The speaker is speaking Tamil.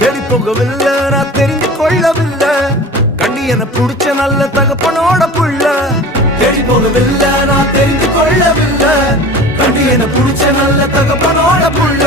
தேடி போகவில்லை, நான் தெரிந்து கொள்ளவில்லை. கண்டி என புடிச்ச நல்ல தகப்பனோட புள்ள. தேடி போகவில்லை, நான் தெரிந்து கொள்ளவில்லை. கண்டி என புடிச்ச நல்ல தகப்பனோட புள்ள.